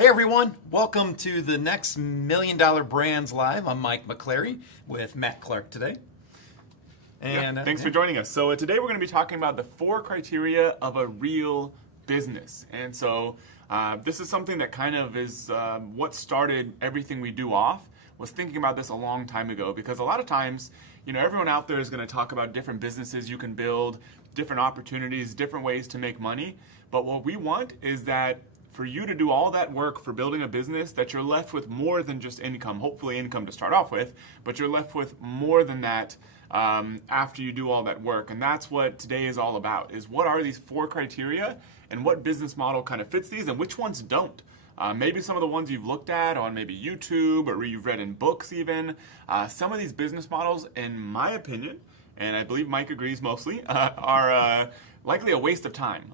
Hey everyone, welcome to the next $1 Million Brands Live. I'm Mike McClary with Matt Clark today. And thanks for joining us. So today we're going to be talking about the 4 criteria of a real business. And so this is something that kind of is what started everything we do off, was thinking about this a long time ago. Because a lot of times, you know, everyone out there is going to talk about different businesses you can build, different opportunities, different ways to make money. But what we want is that for you to do all that work for building a business, that you're left with more than just income, hopefully income to start off with, but you're left with more than that after you do all that work. And that's what today is all about, is what are these 4 criteria and what business model kind of fits these and which ones don't. Maybe some of the ones you've looked at on maybe YouTube or you've read in books even. Some of these business models, in my opinion, and I believe Mike agrees mostly, are likely a waste of time,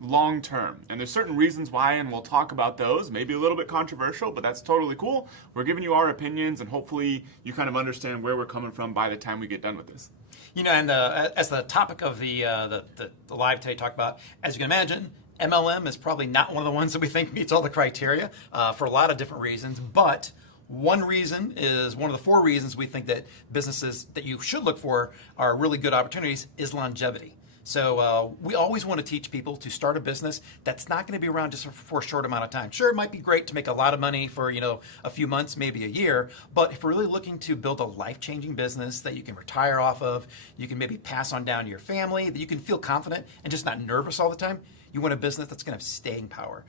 long term. And there's certain reasons why, and we'll talk about those. Maybe a little bit controversial, but that's totally cool. We're giving you our opinions, and hopefully you kind of understand where we're coming from by the time we get done with this. You know, and as the topic of the live today talked about, as you can imagine, MLM is probably not one of the ones that we think meets all the criteria for a lot of different reasons, but one reason is one of the 4 reasons we think that businesses that you should look for are really good opportunities is longevity. So we always want to teach people to start a business that's not going to be around just for a short amount of time. Sure, it might be great to make a lot of money for, you know, a few months, maybe a year, but if we're really looking to build a life-changing business that you can retire off of, you can maybe pass on down to your family, that you can feel confident and just not nervous all the time, you want a business that's going to have staying power.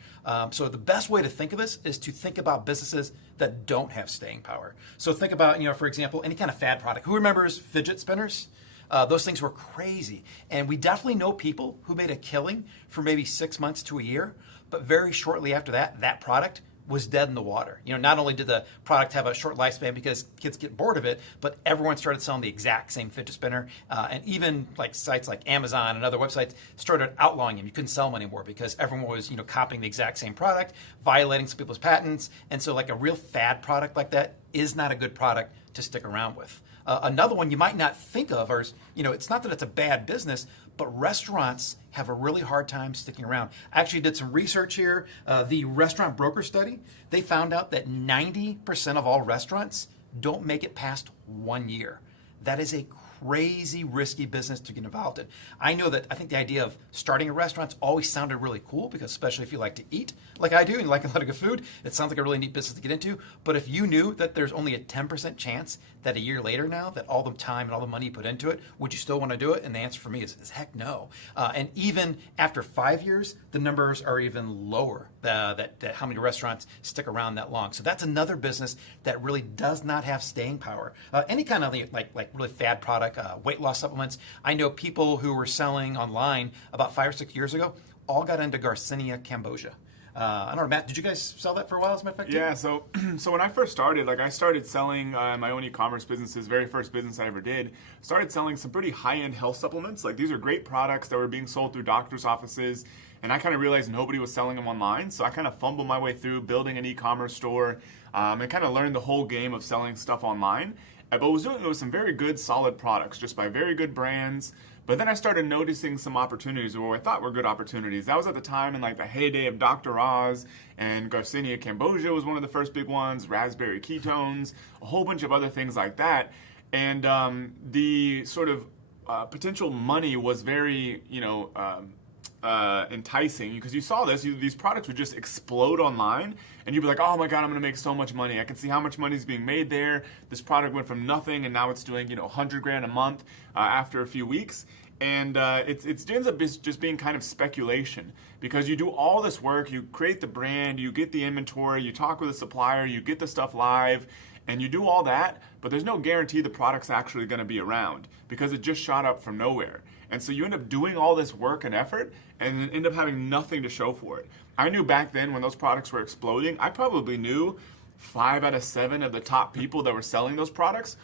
So the best way to think of this is to think about businesses that don't have staying power. So think about, you know, for example, any kind of fad product. Who remembers fidget spinners? Those things were crazy. And we definitely know people who made a killing for maybe 6 months to a year, but very shortly after that, that product was dead in the water. You know, not only did the product have a short lifespan because kids get bored of it, but everyone started selling the exact same fidget spinner. And even like sites like Amazon and other websites started outlawing them. You couldn't sell them anymore because everyone was, you know, copying the exact same product, violating some people's patents. And so like a real fad product like that is not a good product to stick around with. Another one you might not think of is, you know, it's not that it's a bad business, but restaurants have a really hard time sticking around. I actually did some research here. The restaurant broker study, they found out that 90% of all restaurants don't make it past 1 year. That is a crazy risky business to get involved in. I know that I think the idea of starting a restaurant's always sounded really cool, because especially if you like to eat like I do and you like a lot of good food, it sounds like a really neat business to get into. But if you knew that there's only a 10% chance that a year later now, that all the time and all the money you put into it, would you still want to do it? And the answer for me is heck no. And even after 5 years, the numbers are even lower, that how many restaurants stick around that long. So that's another business that really does not have staying power. Any kind of like really fad product, weight loss supplements. I know people who were selling online about 5 or 6 years ago all got into Garcinia cambogia. I don't know, Matt, did you guys sell that for a while, as a matter of fact? Yeah, so when I first started, I started selling my own e-commerce businesses, very first business I ever did, started selling some pretty high-end health supplements. Like, these are great products that were being sold through doctors' offices, and I kind of realized nobody was selling them online, so I kind of fumbled my way through building an e-commerce store and kind of learned the whole game of selling stuff online. But was doing it with some very good, solid products, just by very good brands. But then I started noticing some opportunities, or what I thought were good opportunities. That was at the time in like the heyday of Dr. Oz, and Garcinia cambogia was one of the first big ones, raspberry ketones, a whole bunch of other things like that. And the sort of potential money was very, enticing, because you saw these products would just explode online, and you'd be like, oh my god, I'm going to make so much money. I can see how much money is being made there. This product went from nothing, and now it's doing 100 grand a month after a few weeks. And it ends up just being kind of speculation, because you do all this work, you create the brand, you get the inventory, you talk with a supplier, you get the stuff live, and you do all that, but there's no guarantee the product's actually going to be around, because it just shot up from nowhere. And so you end up doing all this work and effort and then end up having nothing to show for it. I knew back then when those products were exploding, I probably knew 5 out of 7 of the top people that were selling those products,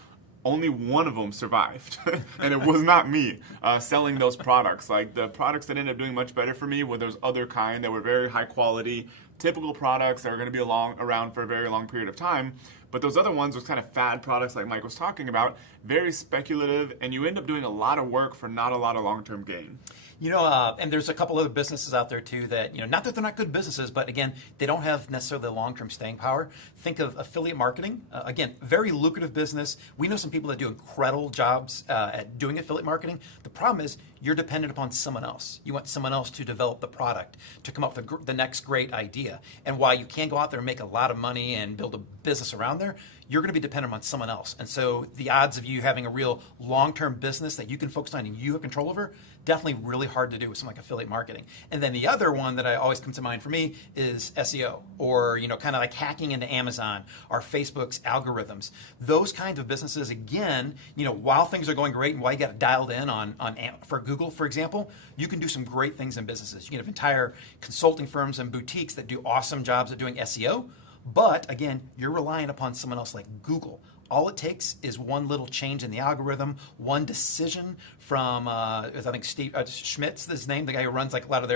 only one of them survived. And it was not me selling those products. Like, the products that ended up doing much better for me were those other kind that were very high quality, typical products that are going to be around for a very long period of time. But those other ones, those kind of fad products like Mike was talking about, very speculative, and you end up doing a lot of work for not a lot of long-term gain. And there's a couple other businesses out there too that, not that they're not good businesses, but again, they don't have necessarily the long-term staying power. Think of affiliate marketing. Again, very lucrative business. We know some people that do incredible jobs at doing affiliate marketing. The problem is you're dependent upon someone else. You want someone else to develop the product, to come up with the next great idea. And while you can go out there and make a lot of money and build a business around there, you're going to be dependent on someone else. And so the odds of you having a real long-term business that you can focus on and you have control over, definitely really hard to do with something like affiliate marketing. And then the other one that I always come to mind for me is SEO, or kind of like hacking into Amazon or Facebook's algorithms. Those kinds of businesses, again, while things are going great and while you got it dialed in for Google, for example, you can do some great things in businesses. You can have entire consulting firms and boutiques that do awesome jobs at doing SEO. But again, you're relying upon someone else like Google. All it takes is one little change in the algorithm, one decision from, I think Steve Schmidt's his name, the guy who runs like a lot of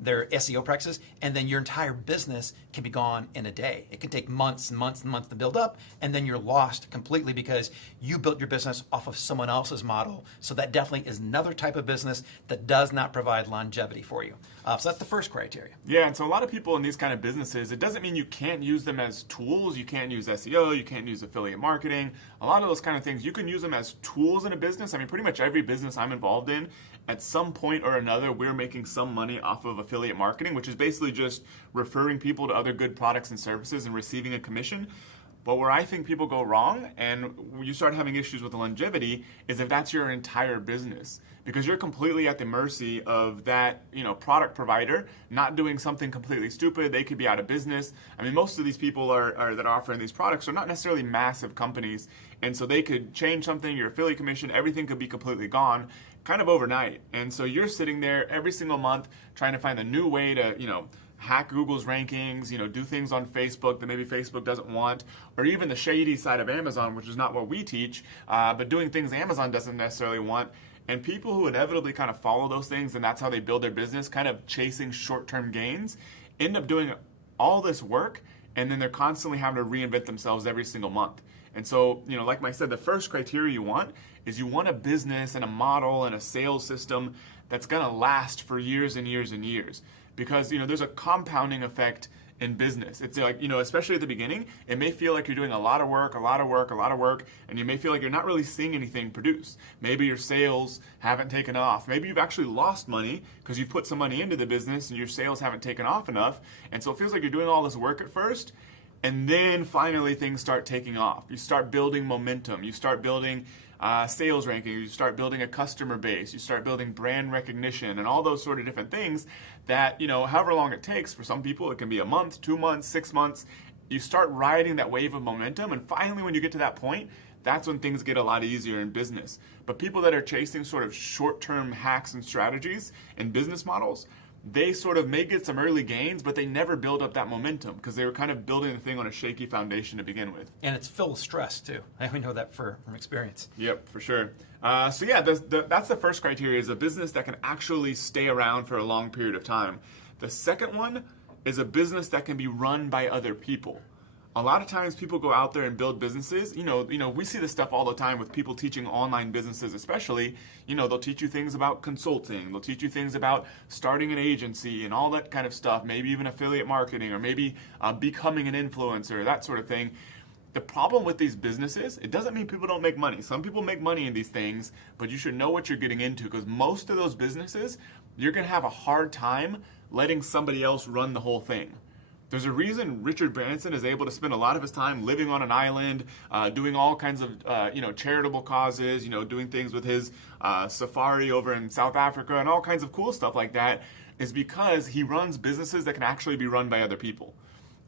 their SEO practices, and then your entire business can be gone in a day. It can take months and months and months to build up, and then you're lost completely because you built your business off of someone else's model. So that definitely is another type of business that does not provide longevity for you. So that's the first criteria. Yeah, and so a lot of people in these kind of businesses, it doesn't mean you can't use them as tools. You can't use SEO, you can't use affiliate marketing, a lot of those kind of things. You can use them as tools in a business. I mean, pretty much every business I'm involved in, at some point or another, we're making some money off of affiliate marketing, which is basically just referring people to other good products and services and receiving a commission. But where I think people go wrong and you start having issues with longevity is if that's your entire business, because you're completely at the mercy of that, product provider not doing something completely stupid. They could be out of business. I mean, most of these people that are offering these products are not necessarily massive companies, and so they could change something, your affiliate commission, everything could be completely gone kind of overnight. And so you're sitting there every single month trying to find a new way to, hack Google's rankings, do things on Facebook that maybe Facebook doesn't want, or even the shady side of Amazon, which is not what we teach, but doing things Amazon doesn't necessarily want. And people who inevitably kind of follow those things, and that's how they build their business, kind of chasing short-term gains, end up doing all this work, and then they're constantly having to reinvent themselves every single month. And so, like Mike said, the first criteria you want is you want a business and a model and a sales system that's going to last for years and years and years. Because, there's a compounding effect in business. It's like, especially at the beginning, it may feel like you're doing a lot of work, and you may feel like you're not really seeing anything produce. Maybe your sales haven't taken off. Maybe you've actually lost money because you've put some money into the business and your sales haven't taken off enough. And so it feels like you're doing all this work at first, and then finally things start taking off. You start building momentum. You start building sales rankings. You start building a customer base. You start building brand recognition and all those sort of different things that, however long it takes. For some people, it can be a month, 2 months, 6 months. You start riding that wave of momentum, and finally when you get to that point, that's when things get a lot easier in business. But people that are chasing sort of short-term hacks and strategies and business models, they sort of may get some early gains, but they never build up that momentum because they were kind of building the thing on a shaky foundation to begin with. And it's filled with stress too. We know that from experience. Yep, for sure. So yeah, that's the first criteria, is a business that can actually stay around for a long period of time. The second one is a business that can be run by other people. A lot of times people go out there and build businesses. We see this stuff all the time with people teaching online businesses, especially. They'll teach you things about consulting. They'll teach you things about starting an agency and all that kind of stuff, maybe even affiliate marketing, or maybe becoming an influencer, that sort of thing. The problem with these businesses, it doesn't mean people don't make money. Some people make money in these things, but you should know what you're getting into, because most of those businesses, you're going to have a hard time letting somebody else run the whole thing. There's a reason Richard Branson is able to spend a lot of his time living on an island, doing all kinds of charitable causes, doing things with his safari over in South Africa and all kinds of cool stuff like that, is because he runs businesses that can actually be run by other people.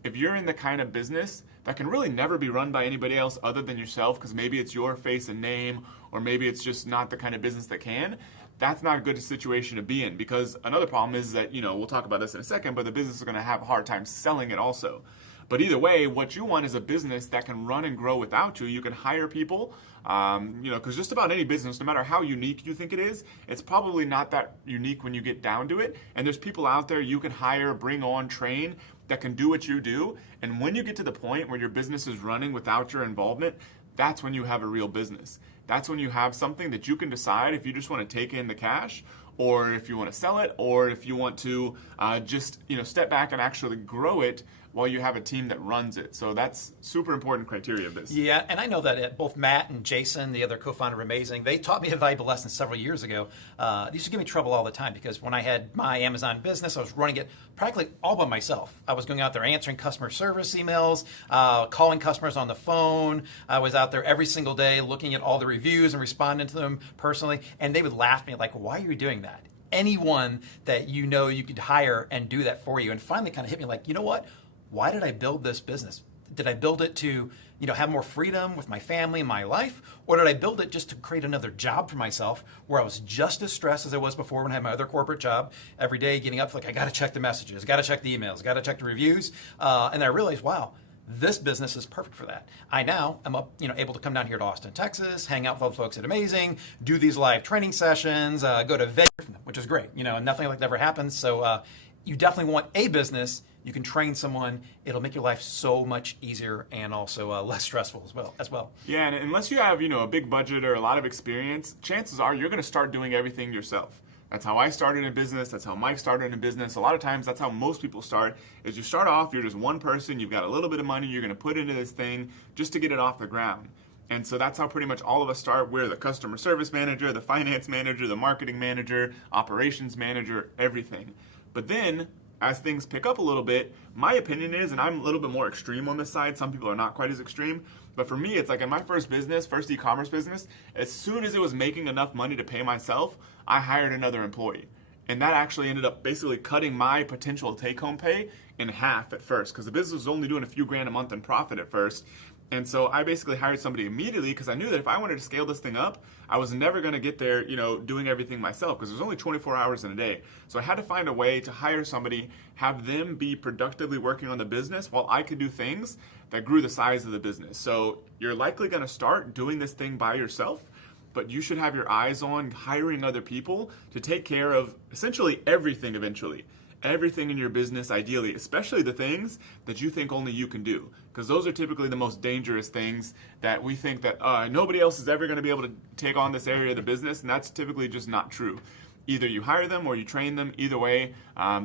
If you're in the kind of business that can really never be run by anybody else other than yourself, because maybe it's your face and name, or maybe it's just not the kind of business that can, that's not a good situation to be in. Because another problem is that, we'll talk about this in a second, but the business is going to have a hard time selling it also. But either way, what you want is a business that can run and grow without you. You can hire people, because just about any business, no matter how unique you think it is, it's probably not that unique when you get down to it. And there's people out there you can hire, bring on, train that can do what you do. And when you get to the point where your business is running without your involvement, that's when you have a real business. That's when you have something that you can decide if you just want to take in the cash, or if you want to sell it, or if you want to just step back and actually grow it while you have a team that runs it. So that's super important criteria of this. Yeah, and I know that both Matt and Jason, the other co-founder of Amazing, they taught me a valuable lesson several years ago. They used to give me trouble all the time because when I had my Amazon business, I was running it practically all by myself. I was going out there answering customer service emails, calling customers on the phone. I was out there every single day looking at all the reviews and responding to them personally, and they would laugh at me like, why are you doing that? Anyone that you know you could hire and do that for you. And finally kind of hit me like, you know what? Why did I build this business? Did I build it to, have more freedom with my family and my life? Or did I build it just to create another job for myself where I was just as stressed as I was before when I had my other corporate job, every day getting up like, I got to check the messages, got to check the emails, got to check the reviews. And I realized, wow, this business is perfect for that. I now am able to come down here to Austin, Texas, hang out with all the folks at Amazing, do these live training sessions, go to Vegas, which is great, and nothing like that ever happens. So you definitely want a business. You can train someone. It'll make your life so much easier and also less stressful as well. Yeah, and unless you have a big budget or a lot of experience, chances are you're going to start doing everything yourself. That's how I started in business. That's how Mike started in business. A lot of times that's how most people start, is you start off, you're just one person, you've got a little bit of money you're going to put into this thing just to get it off the ground. And so that's how pretty much all of us start. We're the customer service manager, the finance manager, the marketing manager, operations manager, everything. But then as things pick up a little bit, my opinion is, and I'm a little bit more extreme on this side, some people are not quite as extreme, but for me, it's like in my first e-commerce business, as soon as it was making enough money to pay myself, I hired another employee. And that actually ended up basically cutting my potential take-home pay in half at first, because the business was only doing a few grand a month in profit at first. And so I basically hired somebody immediately because I knew that if I wanted to scale this thing up, I was never going to get there, doing everything myself, because there's only 24 hours in a day. So I had to find a way to hire somebody, have them be productively working on the business while I could do things that grew the size of the business. So you're likely going to start doing this thing by yourself, but you should have your eyes on hiring other people to take care of essentially everything eventually. Everything in your business, ideally, especially the things that you think only you can do. Because those are typically the most dangerous things that we think that nobody else is ever going to be able to take on this area of the business, and that's typically just not true. Either you hire them or you train them. Either way,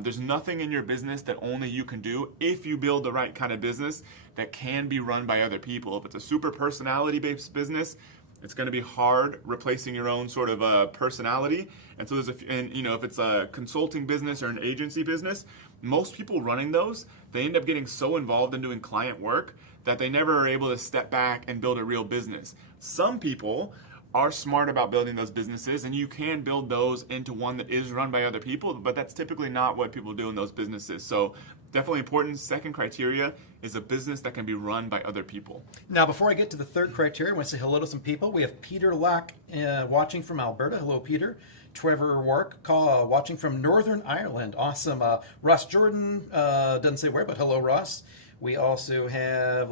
there's nothing in your business that only you can do if you build the right kind of business that can be run by other people. If it's a super personality-based business, it's going to be hard replacing your own sort of personality. And so if it's a consulting business or an agency business, most people running those, they end up getting so involved in doing client work that they never are able to step back and build a real business. Some people are smart about building those businesses, and you can build those into one that is run by other people, but that's typically not what people do in those businesses. So definitely important. Second criteria is a business that can be run by other people. Now, before I get to the third criteria, I want to say hello to some people. We have Peter Locke watching from Alberta. Hello, Peter. Trevor Work watching from Northern Ireland. Awesome. Ross Jordan doesn't say where, but hello, Ross. We also have,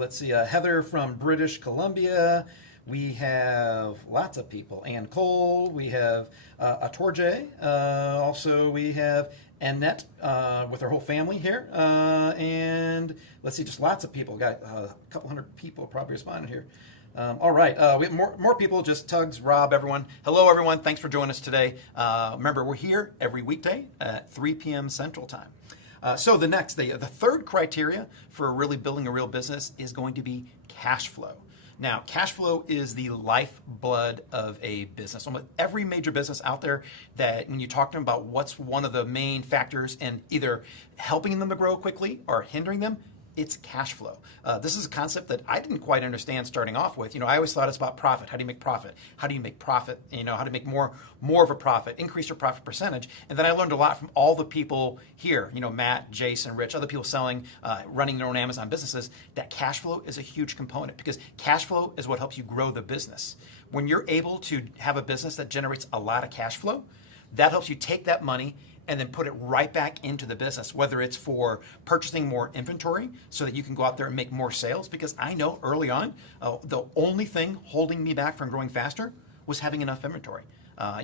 Heather from British Columbia. We have lots of people. Ann Cole. We have Atorje. Also, we have Annette with her whole family here. And just lots of people. Got a couple hundred people probably responding here. All right, we have more people, just Tugs, Rob, everyone. Hello, everyone. Thanks for joining us today. Remember, we're here every weekday at 3 p.m. Central Time. So the third criteria for really building a real business is going to be cash flow. Now, cash flow is the lifeblood of a business. Almost every major business out there, that when you talk to them about what's one of the main factors in either helping them to grow quickly or hindering them, it's cash flow. This is a concept that I didn't quite understand starting off with. I always thought it's about profit. How do you make profit? How do you make profit? How to make more of a profit, increase your profit percentage. And then I learned a lot from all the people here, Matt, Jason, Rich, other people selling, running their own Amazon businesses, that cash flow is a huge component, because cash flow is what helps you grow the business. When you're able to have a business that generates a lot of cash flow, that helps you take that money and then put it right back into the business, whether it's for purchasing more inventory so that you can go out there and make more sales. Because I know early on, the only thing holding me back from growing faster was having enough inventory.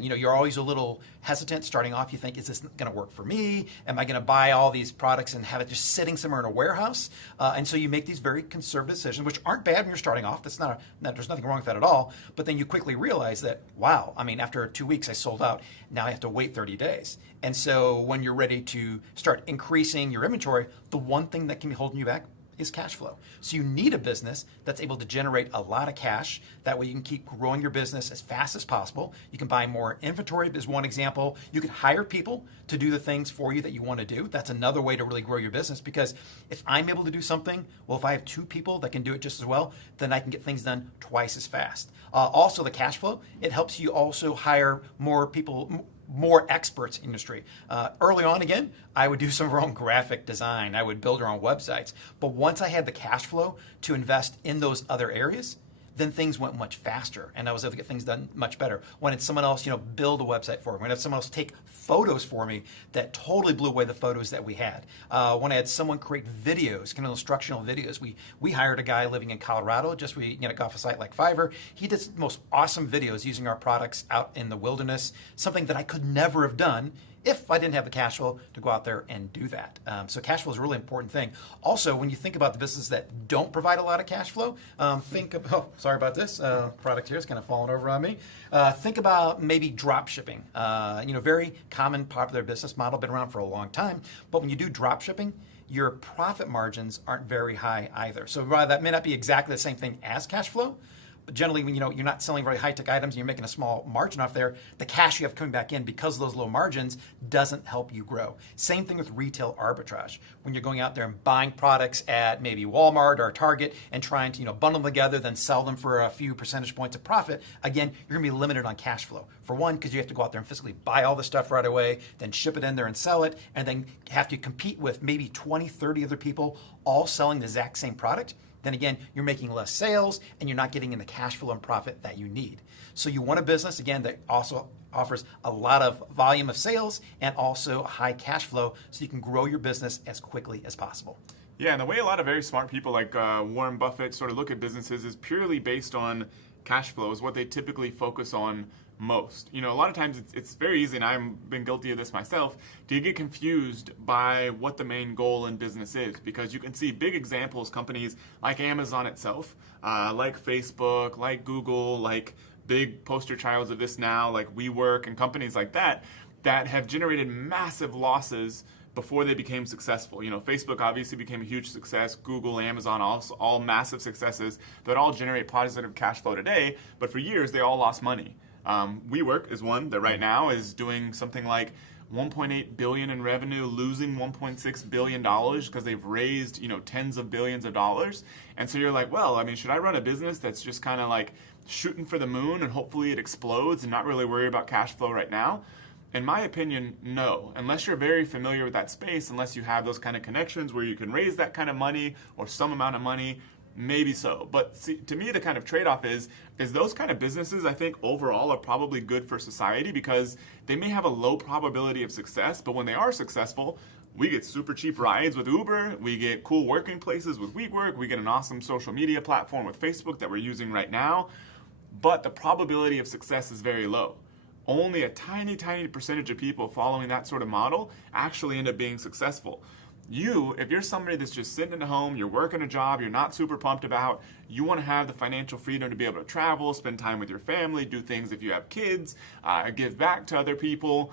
You're always a little hesitant starting off. You think, is this going to work for me? Am I going to buy all these products and have it just sitting somewhere in a warehouse? And so you make these very conservative decisions, which aren't bad when you're starting off. There's nothing wrong with that at all. But then you quickly realize that, wow, after 2 weeks I sold out. Now I have to wait 30 days. And so when you're ready to start increasing your inventory, the one thing that can be holding you back is cash flow. So you need a business that's able to generate a lot of cash. That way you can keep growing your business as fast as possible. You can buy more inventory is one example. You could hire people to do the things for you that you want to do. That's another way to really grow your business, because if I'm able to do something, well, if I have 2 people that can do it just as well, then I can get things done twice as fast. Also the cash flow, it helps you also hire more people, more experts in industry. Early on, again, I would do some of our own graphic design. I would build our own websites. But once I had the cash flow to invest in those other areas, then things went much faster, and I was able to get things done much better. When it's someone else, build a website for me. When I had someone else take photos for me, that totally blew away the photos that we had. When I had someone create videos, kind of instructional videos, we hired a guy living in Colorado. We got off a site like Fiverr. He did the most awesome videos using our products out in the wilderness, something that I could never have done if I didn't have the cash flow to go out there and do that. So cash flow is a really important thing. Also, when you think about the businesses that don't provide a lot of cash flow, sorry about this. Product here is kind of falling over on me. Think about maybe drop shipping. Very common, popular business model, been around for a long time. But when you do drop shipping, your profit margins aren't very high either. So while that may not be exactly the same thing as cash flow, but generally, when you're not selling very high-tech items and you're making a small margin off there, the cash you have coming back in because of those low margins doesn't help you grow. Same thing with retail arbitrage. When you're going out there and buying products at maybe Walmart or Target and trying to bundle them together, then sell them for a few percentage points of profit, again, you're going to be limited on cash flow. For one, because you have to go out there and physically buy all the stuff right away, then ship it in there and sell it, and then have to compete with maybe 20, 30 other people all selling the exact same product. Then again, you're making less sales and you're not getting in the cash flow and profit that you need. So you want a business, again, that also offers a lot of volume of sales and also high cash flow so you can grow your business as quickly as possible. Yeah, and the way a lot of very smart people like Warren Buffett sort of look at businesses is purely based on cash flow, is what they typically focus on most. A lot of times it's very easy, and I've been guilty of this myself, to get confused by what the main goal in business is, because you can see big examples, companies like Amazon itself, like Facebook, like Google, like big poster childs of this now, like WeWork and companies like that have generated massive losses before they became successful. Facebook obviously became a huge success. Google, Amazon, all massive successes that all generate positive cash flow today, but for years they all lost money. WeWork is one that right now is doing something like $1.8 billion in revenue, losing $1.6 billion because they've raised, tens of billions of dollars. And so you're like, well, should I run a business that's just kind of like shooting for the moon and hopefully it explodes and not really worry about cash flow right now? In my opinion, no. Unless you're very familiar with that space, unless you have those kind of connections where you can raise that kind of money or some amount of money, maybe so. But see, to me, the kind of trade-off is those kind of businesses, I think, overall are probably good for society because they may have a low probability of success, but when they are successful, we get super cheap rides with Uber, we get cool working places with WeWork, we get an awesome social media platform with Facebook that we're using right now, but the probability of success is very low. Only a tiny, tiny percentage of people following that sort of model actually end up being successful. If you're somebody that's just sitting at home, you're working a job you're not super pumped about, you want to have the financial freedom to be able to travel, spend time with your family, do things if you have kids, give back to other people,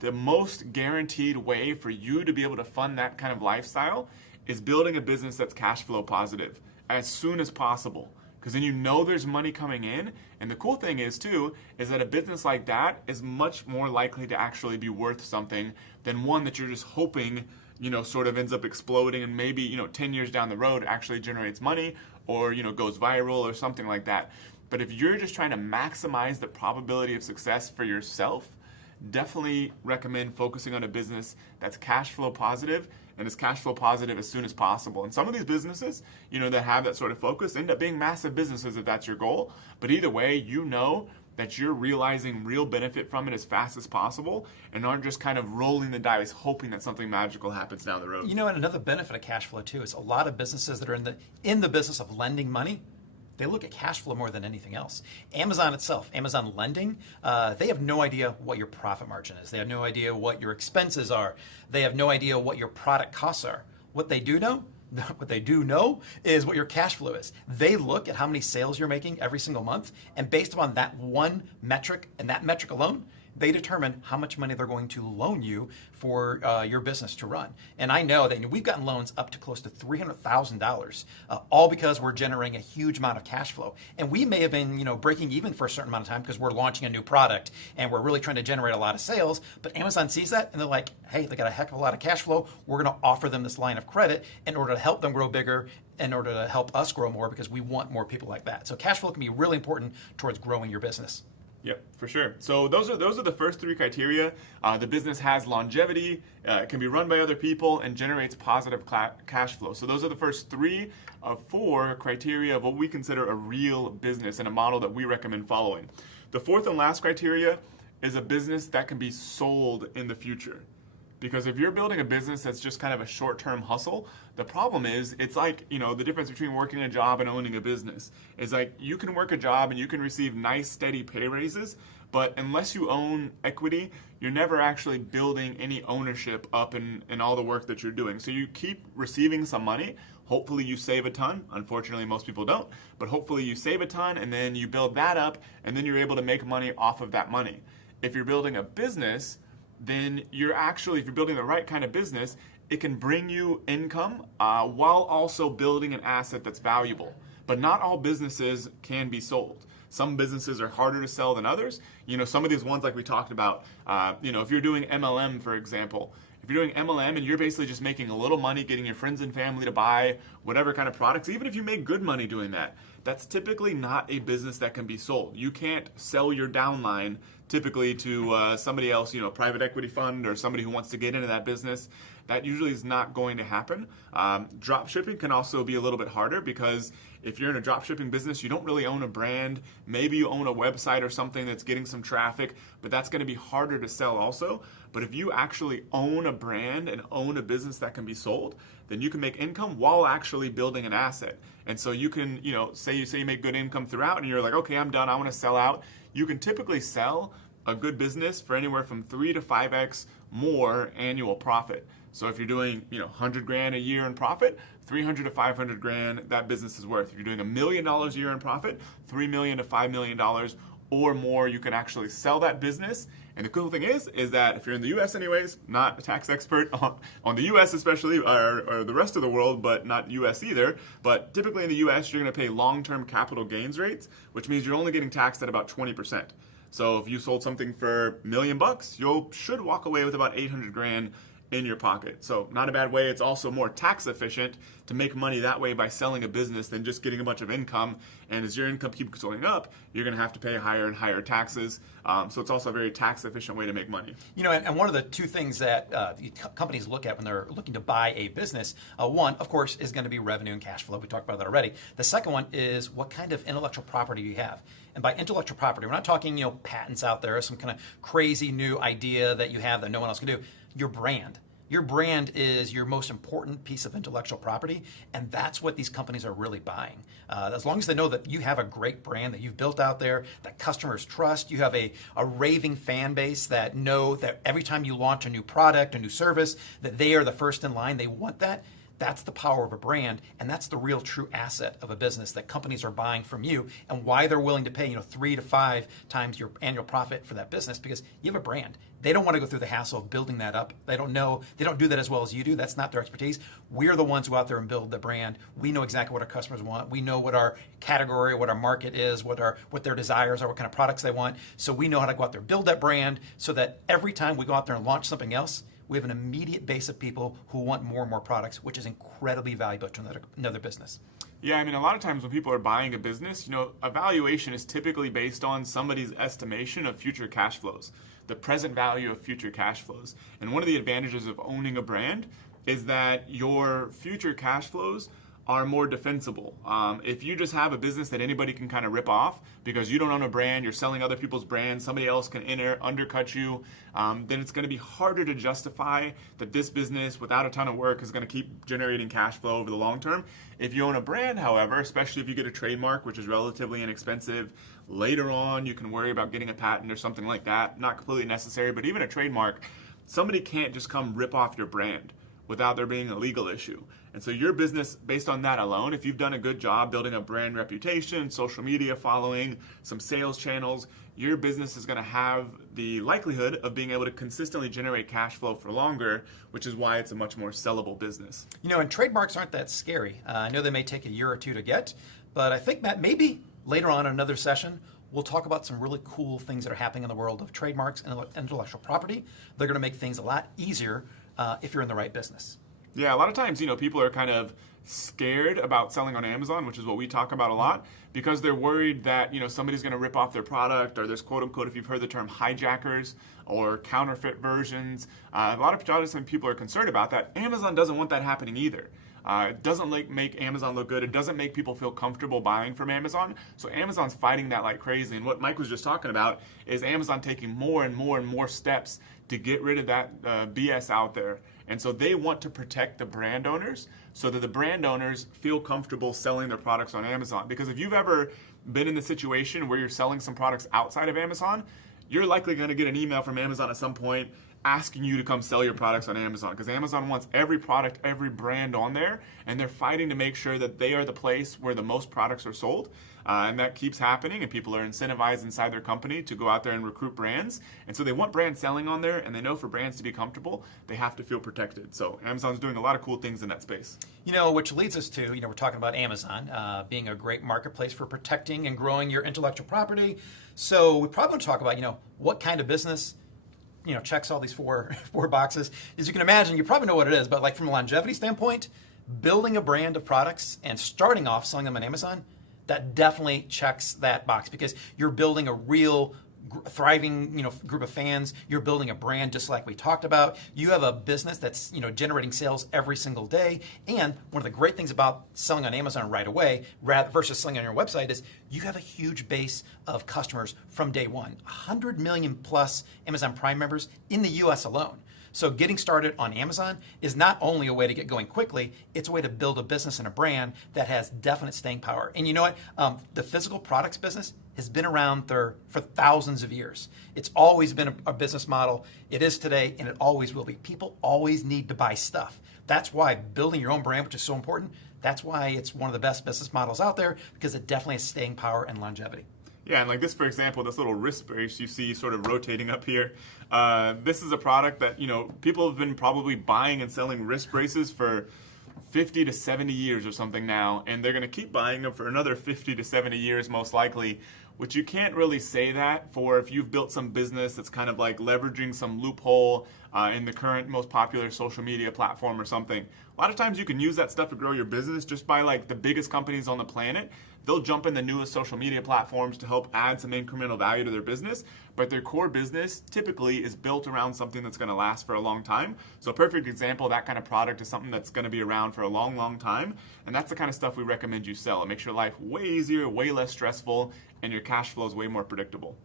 the most guaranteed way for you to be able to fund that kind of lifestyle is building a business that's cash flow positive as soon as possible. Because then there's money coming in. And the cool thing is, too, is that a business like that is much more likely to actually be worth something than one that you're just hoping, sort of ends up exploding and maybe, 10 years down the road actually generates money or, goes viral or something like that. But if you're just trying to maximize the probability of success for yourself, definitely recommend focusing on a business that's cash flow positive and is cash flow positive as soon as possible. And some of these businesses, that have that sort of focus end up being massive businesses if that's your goal. But either way, that you're realizing real benefit from it as fast as possible and aren't just kind of rolling the dice hoping that something magical happens down the road. You know, and another benefit of cash flow too is a lot of businesses that are in the business of lending money, they look at cash flow more than anything else. Amazon itself, Amazon lending, they have no idea what your profit margin is. They have no idea what your expenses are. They have no idea what your product costs are. What they do know is what your cash flow is. They look at how many sales you're making every single month, and based upon that one metric and that metric alone, they determine how much money they're going to loan you for your business to run. And I know that we've gotten loans up to close to $300,000, all because we're generating a huge amount of cash flow. And we may have been, breaking even for a certain amount of time because we're launching a new product and we're really trying to generate a lot of sales. But Amazon sees that and they're like, hey, they got a heck of a lot of cash flow. We're going to offer them this line of credit in order to help them grow bigger, in order to help us grow more, because we want more people like that. So cash flow can be really important towards growing your business. Yep, for sure. So those are the first three criteria. The business has longevity, can be run by other people, and generates positive cash flow. So those are the first 3 of 4 criteria of what we consider a real business and a model that we recommend following. The fourth and last criteria is a business that can be sold in the future. Because if you're building a business that's just kind of a short-term hustle, the problem is it's like, the difference between working a job and owning a business is like you can work a job and you can receive nice, steady pay raises, but unless you own equity, you're never actually building any ownership up in all the work that you're doing. So you keep receiving some money. Hopefully you save a ton. Unfortunately, most people don't, but hopefully you save a ton and then you build that up and then you're able to make money off of that money. If you're building a business, then if you're building the right kind of business, it can bring you income while also building an asset that's valuable. But not all businesses can be sold. Some businesses are harder to sell than others. Some of these ones like we talked about, if you're doing MLM, for example, if you're doing MLM and you're basically just making a little money, getting your friends and family to buy whatever kind of products, even if you make good money doing that, that's typically not a business that can be sold. You can't sell your downline typically to somebody else, a private equity fund or somebody who wants to get into that business. That usually is not going to happen. Drop shipping can also be a little bit harder because if you're in a drop shipping business, you don't really own a brand. Maybe you own a website or something that's getting some traffic, but that's going to be harder to sell also. But if you actually own a brand and own a business that can be sold, then you can make income while actually building an asset. And so you can, say you make good income throughout and you're like, okay, I'm done, I want to sell out. You can typically sell a good business for anywhere from 3 to 5x more annual profit. So if you're doing, $100,000 a year in profit, 300 to 500 grand that business is worth. If you're doing $1 million a year in profit, $3 million to $5 million or more, you can actually sell that business. And the cool thing is that if you're in the U.S. anyways, not a tax expert on the U.S. especially, or the rest of the world, but not U.S. either, but typically in the U.S. you're going to pay long-term capital gains rates, which means you're only getting taxed at about 20%. So if you sold something for $1 million, you should walk away with about 800 grand in your pocket. So not a bad way. It's also more tax efficient to make money that way by selling a business than just getting a bunch of income. And as your income keeps going up, you're going to have to pay higher and higher taxes. So it's also a very tax efficient way to make money. And one of the 2 things that companies look at when they're looking to buy a business, one, of course, is going to be revenue and cash flow. We talked about that already. The second one is what kind of intellectual property you have. And by intellectual property, we're not talking, patents out there, some kind of crazy new idea that you have that no one else can do. Your brand. Your brand is your most important piece of intellectual property, and that's what these companies are really buying. As long as they know that you have a great brand that you've built out there, that customers trust, you have a raving fan base that know that every time you launch a new product, a new service, that they are the first in line, they want that. That's the power of a brand, and that's the real true asset of a business that companies are buying from you, and why they're willing to pay 3 to 5 times your annual profit for that business, because you have a brand. They don't want to go through the hassle of building that up. They don't do that as well as you do. That's not their expertise. We're the ones who out there and build the brand. We know exactly what our customers want. We know what our category, what our market is, what their desires are, what kind of products they want. So we know how to go out there, build that brand, so that every time we go out there and launch something else, we have an immediate base of people who want more and more products, which is incredibly valuable to another business. Yeah, a lot of times when people are buying a business, a valuation is typically based on somebody's estimation of future cash flows, the present value of future cash flows. And one of the advantages of owning a brand is that your future cash flows are more defensible. If you just have a business that anybody can kind of rip off because you don't own a brand, you're selling other people's brands, somebody else can undercut you, then it's going to be harder to justify that this business without a ton of work is going to keep generating cash flow over the long term. If you own a brand, however, especially if you get a trademark, which is relatively inexpensive, later on you can worry about getting a patent or something like that. Not completely necessary, but even a trademark, somebody can't just come rip off your brand without there being a legal issue. And so your business, based on that alone, if you've done a good job building a brand reputation, social media following, some sales channels, your business is going to have the likelihood of being able to consistently generate cash flow for longer, which is why it's a much more sellable business. And trademarks aren't that scary. I know they may take a year or two to get, but I think, Matt, maybe later on in another session, we'll talk about some really cool things that are happening in the world of trademarks and intellectual property. They're going to make things a lot easier if you're in the right business. Yeah, a lot of times, people are kind of scared about selling on Amazon, which is what we talk about a lot, because they're worried that, somebody's going to rip off their product, or there's quote unquote, if you've heard the term hijackers or counterfeit versions. A lot of people are concerned about that. Amazon doesn't want that happening either. It doesn't make Amazon look good. It doesn't make people feel comfortable buying from Amazon. So Amazon's fighting that like crazy. And what Mike was just talking about is Amazon taking more and more and more steps to get rid of that BS out there. And so they want to protect the brand owners so that the brand owners feel comfortable selling their products on Amazon. Because if you've ever been in the situation where you're selling some products outside of Amazon, you're likely going to get an email from Amazon at some point asking you to come sell your products on Amazon, because Amazon wants every product, every brand on there, and they're fighting to make sure that they are the place where the most products are sold. And that keeps happening, and people are incentivized inside their company to go out there and recruit brands. And so they want brand selling on there, and they know for brands to be comfortable, they have to feel protected. So Amazon's doing a lot of cool things in that space. Which leads us to, we're talking about Amazon being a great marketplace for protecting and growing your intellectual property. So we probably want to talk about, what kind of business checks all these four boxes. As you can imagine, you probably know what it is, but like from a longevity standpoint, building a brand of products and starting off selling them on Amazon, that definitely checks that box, because you're building a real thriving, group of fans. You're building a brand, just like we talked about. You have a business that's, generating sales every single day. And one of the great things about selling on Amazon right away, versus selling on your website, is you have a huge base of customers from day one. 100 million plus Amazon Prime members in the U.S. alone. So getting started on Amazon is not only a way to get going quickly, it's a way to build a business and a brand that has definite staying power. And you know what? The physical products business has been around for thousands of years. It's always been a business model. It is today, and it always will be. People always need to buy stuff. That's why building your own brand, which is so important, that's why it's one of the best business models out there, because it definitely has staying power and longevity. Yeah, and like this, for example, this little wrist brace you see sort of rotating up here. This is a product that, people have been probably buying and selling wrist braces for 50 to 70 years or something now, and they're going to keep buying them for another 50 to 70 years most likely, which you can't really say that for if you've built some business that's kind of like leveraging some loophole in the current most popular social media platform or something. A lot of times you can use that stuff to grow your business just by like the biggest companies on the planet. They'll jump in the newest social media platforms to help add some incremental value to their business, but their core business typically is built around something that's going to last for a long time. So a perfect example of that kind of product is something that's going to be around for a long, long time, and that's the kind of stuff we recommend you sell. It makes your life way easier, way less stressful, and your cash flow is way more predictable.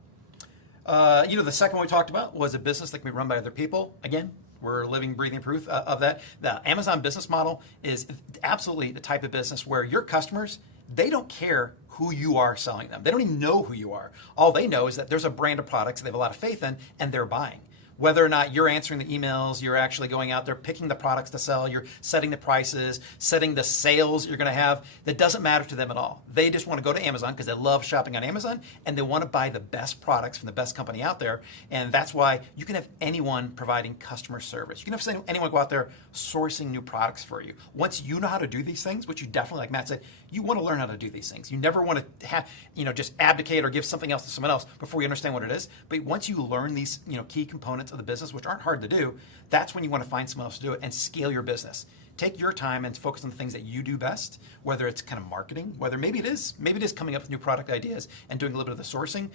The second one we talked about was a business that can be run by other people. Again, we're living, breathing proof of that. The Amazon business model is absolutely the type of business where your customers, they don't care who you are selling them. They don't even know who you are. All they know is that there's a brand of products they have a lot of faith in, and they're buying. Whether or not you're answering the emails, you're actually going out there picking the products to sell, you're setting the prices, setting the sales you're going to have, that doesn't matter to them at all. They just want to go to Amazon because they love shopping on Amazon, and they want to buy the best products from the best company out there. And that's why you can have anyone providing customer service. You can have anyone go out there sourcing new products for you. Once you know how to do these things, which you definitely, like Matt said, you want to learn how to do these things. You never want to have, just abdicate or give something else to someone else before you understand what it is. But once you learn these, key components of the business, which aren't hard to do, that's when you want to find someone else to do it and scale your business. take your time and focus on the things that you do best, whether it's kind of marketing, whether maybe it is coming up with new product ideas and doing a little bit of the sourcing.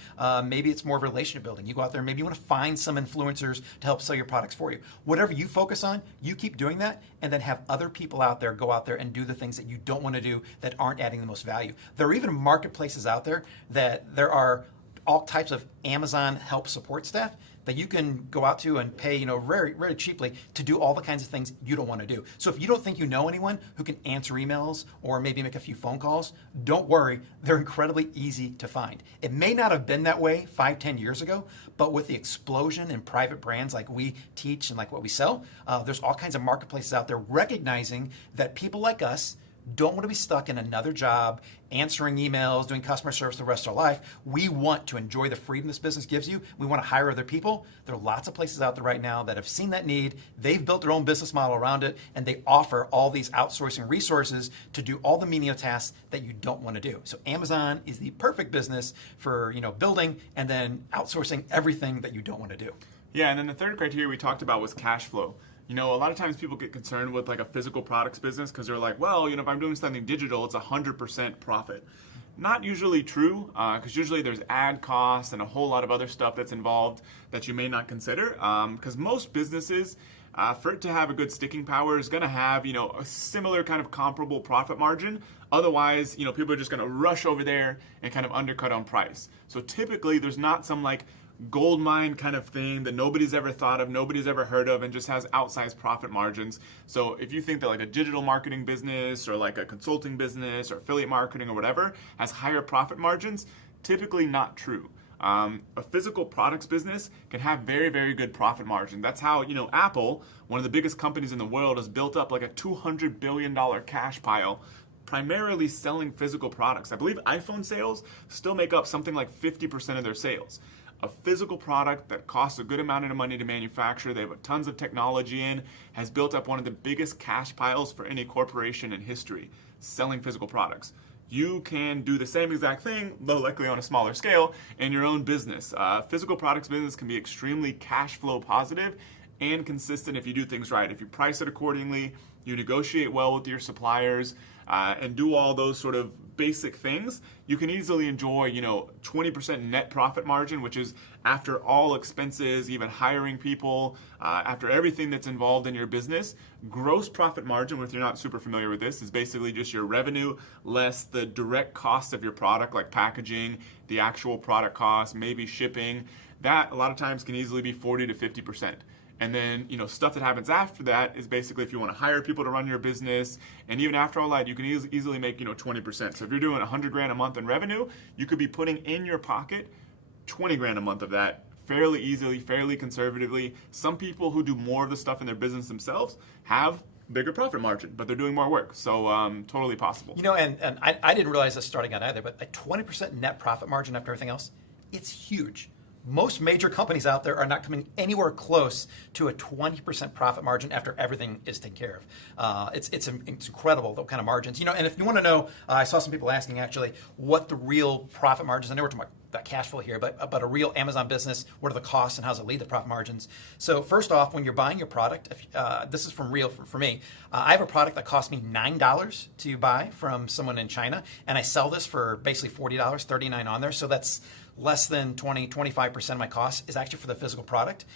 Maybe it's more relationship building. You go out there, maybe you want to find some influencers to help sell your products for you. Whatever you focus on, you keep doing that, and then have other people out there go out there and do the things that you don't want to do that aren't adding the most value. There are even marketplaces out there that there are all types of Amazon help support staff that you can go out to and pay, very, very cheaply to do all the kinds of things you don't want to do. So if you don't think you know anyone who can answer emails or maybe make a few phone calls, don't worry, they're incredibly easy to find. It may not have been that way 5-10 years ago, but with the explosion in private brands like we teach and like what we sell, there's all kinds of marketplaces out there recognizing that people like us don't want to be stuck in another job, answering emails, doing customer service the rest of our life. We want to enjoy the freedom this business gives you. We want to hire other people. There are lots of places out there right now that have seen that need. They've built their own business model around it, and they offer all these outsourcing resources to do all the menial tasks that you don't want to do. So Amazon is the perfect business for building and then outsourcing everything that you don't want to do. Yeah, and then the third criteria we talked about was cash flow. A lot of times people get concerned with like a physical products business because they're like, well, if I'm doing something digital, it's 100% profit. Not usually true, because usually there's ad costs and a whole lot of other stuff that's involved that you may not consider. Because most businesses, for it to have a good sticking power, is going to have a similar kind of comparable profit margin. Otherwise, people are just going to rush over there and kind of undercut on price. So typically, there's not some like gold mine kind of thing that nobody's ever thought of, nobody's ever heard of, and just has outsized profit margins. So if you think that like a digital marketing business or like a consulting business or affiliate marketing or whatever has higher profit margins, typically not true. A physical products business can have very, very good profit margin. That's how, Apple, one of the biggest companies in the world, has built up like a $200 billion cash pile primarily selling physical products. I believe iPhone sales still make up something like 50% of their sales. A physical product that costs a good amount of money to manufacture, they have tons of technology in, has built up one of the biggest cash piles for any corporation in history, selling physical products. You can do the same exact thing, though likely on a smaller scale, in your own business. Physical products business can be extremely cash flow positive and consistent if you do things right. If you price it accordingly, you negotiate well with your suppliers, and do all those sort of basic things, you can easily enjoy, 20% net profit margin, which is after all expenses, even hiring people, after everything that's involved in your business. Gross profit margin, if you're not super familiar with this, is basically just your revenue less the direct cost of your product, like packaging, the actual product cost, maybe shipping. That a lot of times can easily be 40 to 50%. And then, stuff that happens after that is basically if you want to hire people to run your business, and even after all that, you can easily make, 20%. So if you're doing $100,000 a month in revenue, you could be putting in your pocket $20,000 a month of that fairly easily, fairly conservatively. Some people who do more of the stuff in their business themselves have bigger profit margin, but they're doing more work. So totally possible. And I didn't realize this starting out either, but a 20% net profit margin after everything else, it's huge. Most major companies out there are not coming anywhere close to a 20% profit margin after everything is taken care of. It's incredible, the kind of margins. And if you want to know, I saw some people asking actually what the real profit margins. I know we're talking about cash flow here, but a real Amazon business, what are the costs and how does it lead to profit margins? So first off, when you're buying your product, this is from real for me. I have a product that cost me $9 to buy from someone in China, and I sell this for basically $40, $39 on there. So that's less than 25% of my cost is actually for the physical product.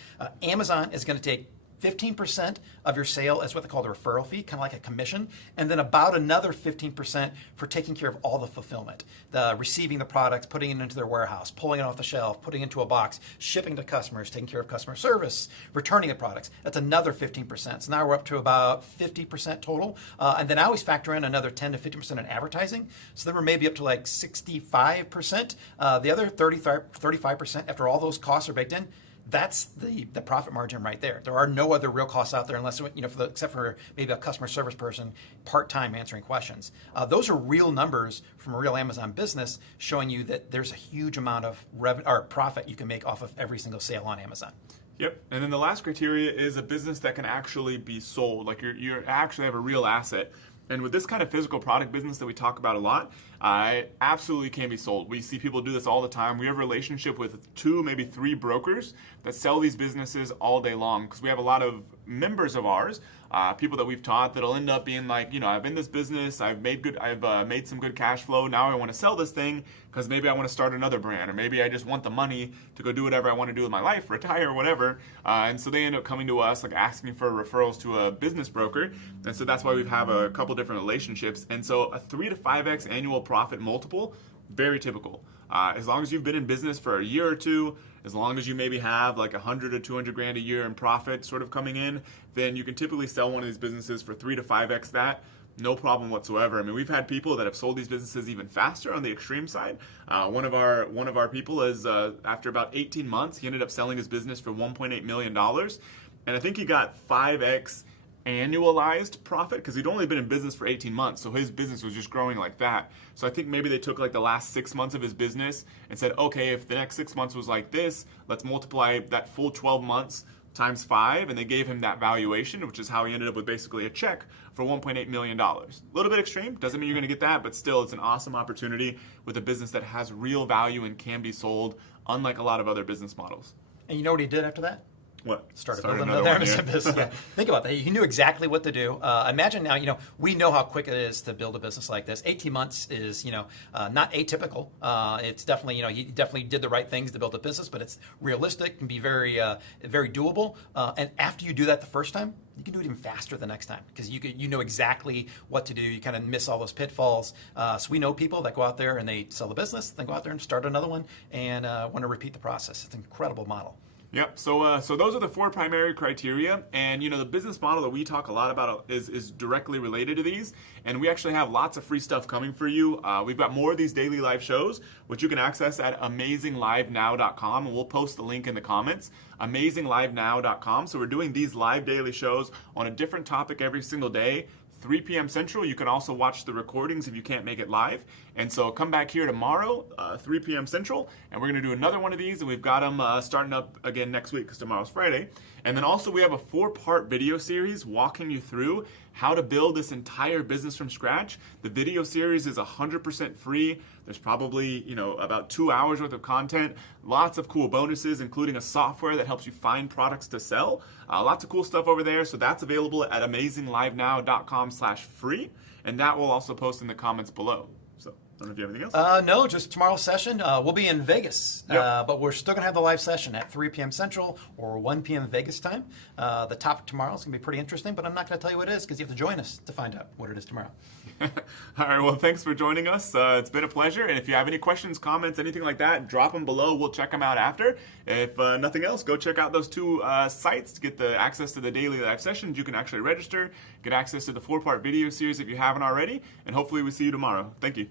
Amazon is going to take 15% of your sale as what they call the referral fee, kind of like a commission, and then about another 15% for taking care of all the fulfillment, the receiving the products, putting it into their warehouse, pulling it off the shelf, putting it into a box, shipping to customers, taking care of customer service, returning the products. That's another 15%. So now we're up to about 50% total. And then I always factor in another 10 to 50% in advertising. So then we're maybe up to like 65%. The other 35%, after all those costs are baked in, that's the profit margin right there. There are no other real costs out there unless, except for maybe a customer service person part-time answering questions. Those are real numbers from a real Amazon business showing you that there's a huge amount of profit you can make off of every single sale on Amazon. Yep. And then the last criteria is a business that can actually be sold. Like you actually have a real asset. And with this kind of physical product business that we talk about a lot, it absolutely can be sold. We see people do this all the time. We have a relationship with 2, maybe 3 brokers that sell these businesses all day long because we have a lot of members of ours people that we've taught that'll end up being like, I'm in this business, I've made some good cash flow. Now I want to sell this thing because maybe I want to start another brand, or maybe I just want the money to go do whatever I want to do with my life, retire, whatever. And so they end up coming to us, like asking for referrals to a business broker. And so that's why we have a couple different relationships. And so a 3 to 5x annual profit multiple, very typical. As long as you've been in business for a year or two, as long as you maybe have like 100 or 200 grand a year in profit sort of coming in, then you can typically sell one of these businesses for 3 to 5x that. No problem whatsoever. I mean, we've had people that have sold these businesses even faster on the extreme side. One of our people is after about 18 months, he ended up selling his business for $1.8 million, and I think he got 5x annualized profit because he'd only been in business for 18 months, so his business was just growing like that. So I think maybe they took like the last 6 months of his business and said, okay, if the next 6 months was like this, let's multiply that full 12 months times 5, and they gave him that valuation, which is how he ended up with basically a check for $1.8 million. A little bit extreme, doesn't mean you're going to get that, but still it's an awesome opportunity with a business that has real value and can be sold, unlike a lot of other business models. And you know what he did after that? What? Started another Amazon business. Yeah. Think about that. He knew exactly what to do. Imagine now, we know how quick it is to build a business like this. 18 months is, not atypical. It's definitely, he definitely did the right things to build a business, but it's realistic, can be very, very doable. And after you do that the first time, you can do it even faster the next time because you know exactly what to do. You kind of miss all those pitfalls. So we know people that go out there and they sell the business, then go out there and start another one and want to repeat the process. It's an incredible model. Yep. So those are the 4 primary criteria, and the business model that we talk a lot about is directly related to these. And we actually have lots of free stuff coming for you. We've got more of these daily live shows, which you can access at AmazingLiveNow.com, and we'll post the link in the comments. AmazingLiveNow.com. So we're doing these live daily shows on a different topic every single day. 3 p.m. Central. You can also watch the recordings if you can't make it live. And so come back here tomorrow, 3 p.m. Central, and we're going to do another one of these, and we've got them starting up again next week because tomorrow's Friday. And then also we have a 4-part video series walking you through how to build this entire business from scratch. The video series is 100% free. There's probably, about 2 hours worth of content, lots of cool bonuses, including a software that helps you find products to sell. Lots of cool stuff over there. So that's available at AmazingLiveNow.com/free. And that will also post in the comments below. So I don't know if you have anything else. No, just tomorrow's session. We'll be in Vegas, but we're still going to have the live session at 3 p.m. Central or 1 p.m. Vegas time. The topic tomorrow is going to be pretty interesting, but I'm not going to tell you what it is because you have to join us to find out what it is tomorrow. All right, well, thanks for joining us. It's been a pleasure. And if you have any questions, comments, anything like that, drop them below. We'll check them out after. If nothing else, go check out those 2 sites to get the access to the daily live sessions. You can actually register, get access to the 4-part video series if you haven't already, and hopefully we see you tomorrow. Thank you.